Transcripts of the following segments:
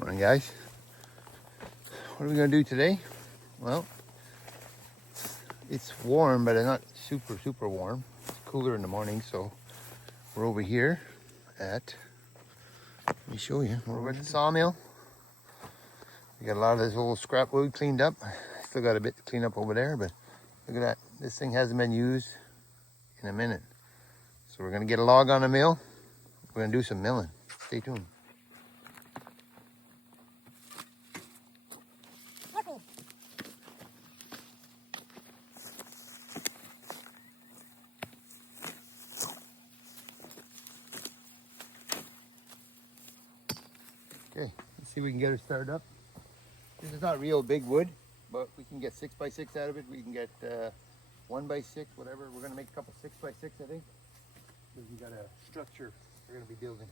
Morning, guys. What are we gonna do today? Well, it's warm, but it's not super warm. It's cooler in the morning, so we're over here at, let me show you. We're at the sawmill. We got a lot of this old scrap wood cleaned up. Still got a bit to clean up over there, but look at that. This thing hasn't been used in a minute. So we're gonna get a log on the mill. We're gonna do some milling. Stay tuned. Okay, let's see if we can get her started up. This is not real big wood, but we can get 6x6 out of it. We can get 1x6, whatever. We're gonna make a couple 6x6, I think, because we got a structure we're gonna be building.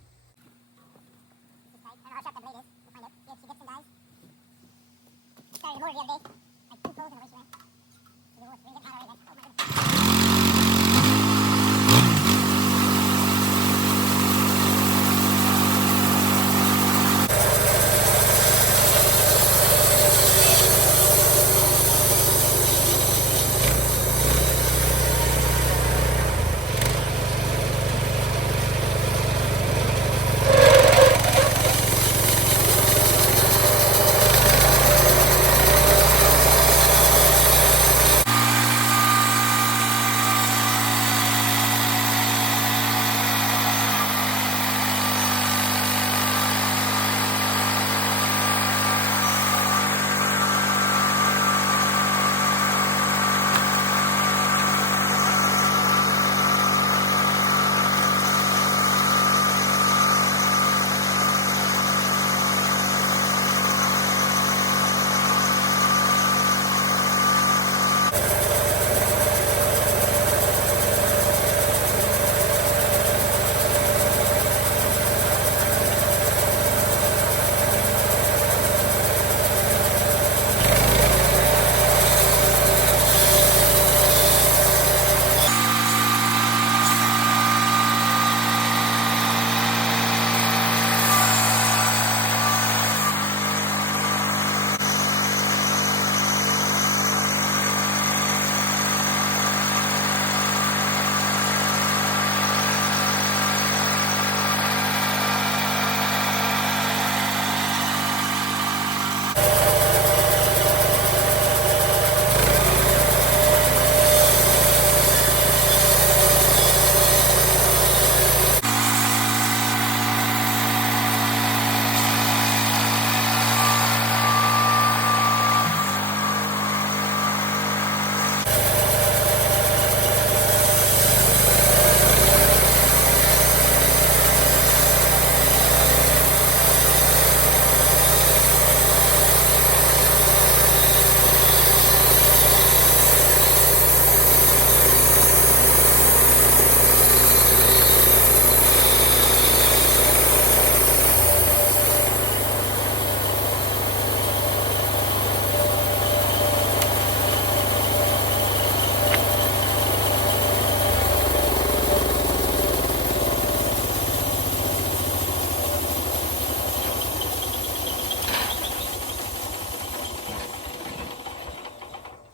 I don't know how sharp that blade is. We'll find out. Yeah, she gets some guys. Started the motor the other day. Like 2 poles in the way she went. So we can get out already, guys. Oh my goodness.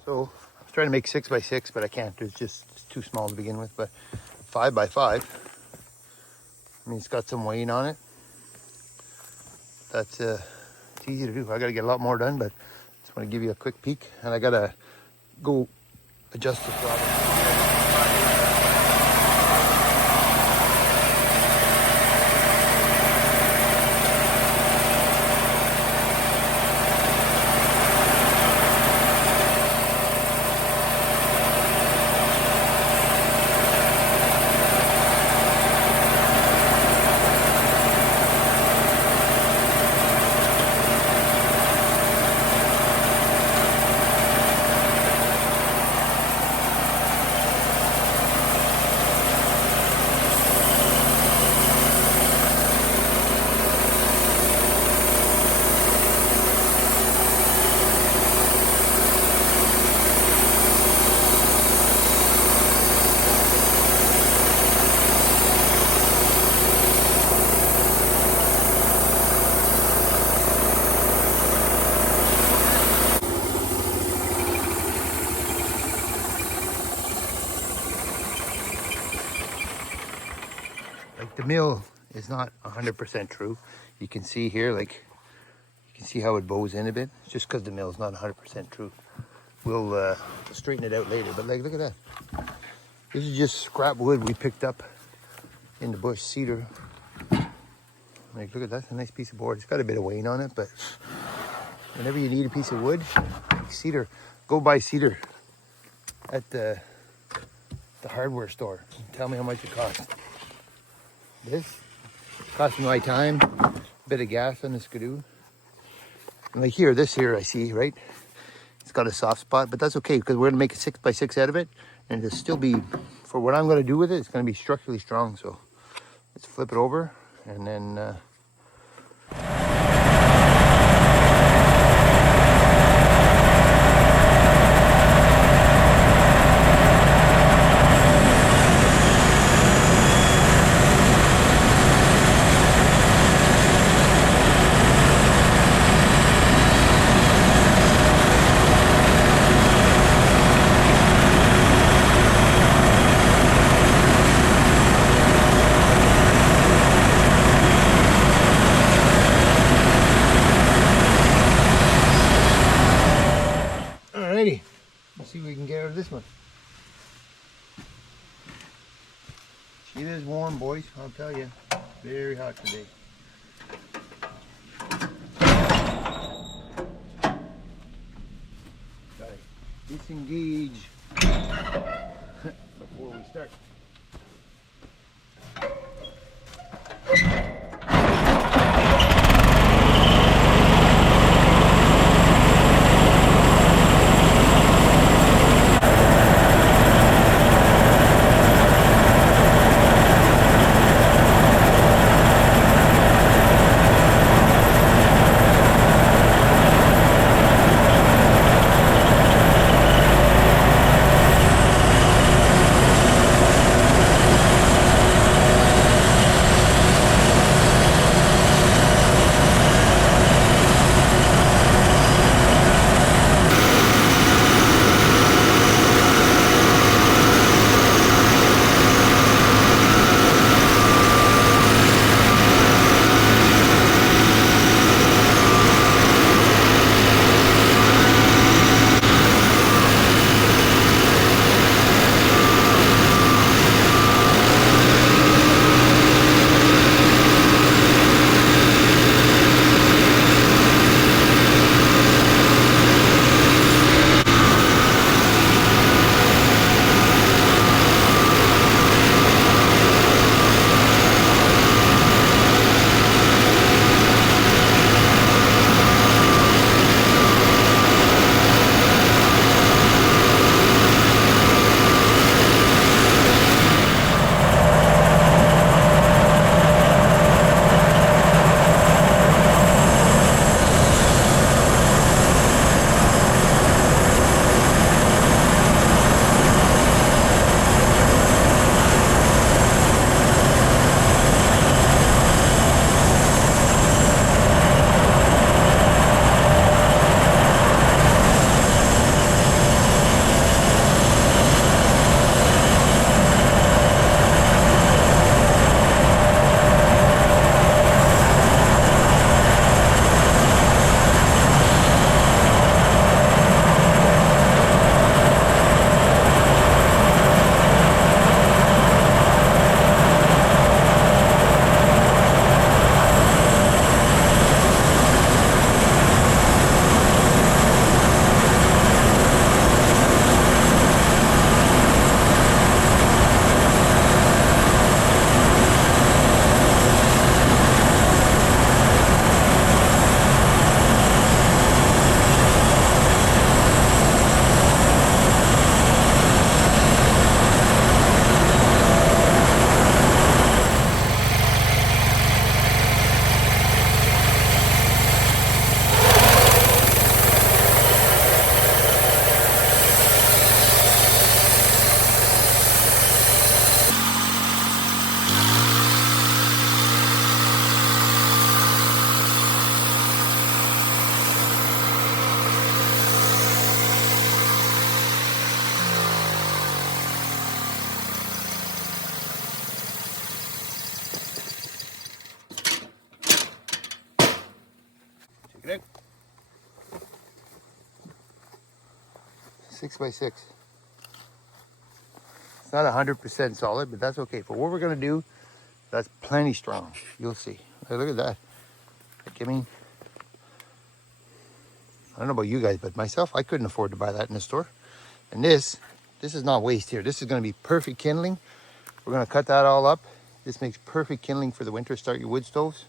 So I was trying to make 6x6, but I can't. It's too small to begin with. But 5x5, I mean, it's got some weight on it. That's it's easy to do. I got to get a lot more done, but just want to give you a quick peek. And I got to go adjust the throttle. the mill is not 100% true. You can see here, like, you can see how it bows in a bit. It's just because the mill is not 100% true. We'll straighten it out later, but like, look at that. This is just scrap wood we picked up in the bush, cedar. Like, look at that, a nice piece of board. It's got a bit of weight on it, but whenever you need a piece of wood, like cedar, go buy cedar at the hardware store. Tell me how much it costs. This cost me my time, a bit of gas on the skidoo. And like here, this here I see, right? It's got a soft spot, but that's okay because we're gonna make a 6x6 out of it, and it'll still be, for what I'm gonna do with it, it's gonna be structurally strong. So let's flip it over and then alrighty, let's see what we can get out of this one. It is warm, boys, I'll tell you. Very hot today. Gotta disengage before we start. Rick. 6x6. It's not 100% solid, but that's okay. For what we're gonna do, that's plenty strong. You'll see. Hey, look at that. Like, I mean, I don't know about you guys, but myself, I couldn't afford to buy that in the store. And this is not waste here. This is gonna be perfect kindling. We're gonna cut that all up. This makes perfect kindling for the winter. Start your wood stoves.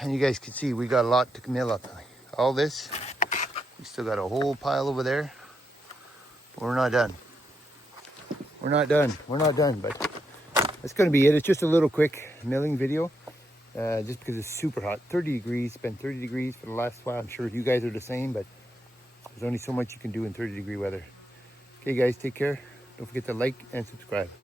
And you guys can see we got a lot to mill up. All this, we still got a whole pile over there. We're not done. We're not done. We're not done, but that's gonna be it. It's just a little quick milling video. Just because it's super hot. 30 degrees, it's been 30 degrees for the last while. I'm sure you guys are the same, but there's only so much you can do in 30-degree weather. Okay guys, take care. Don't forget to like and subscribe.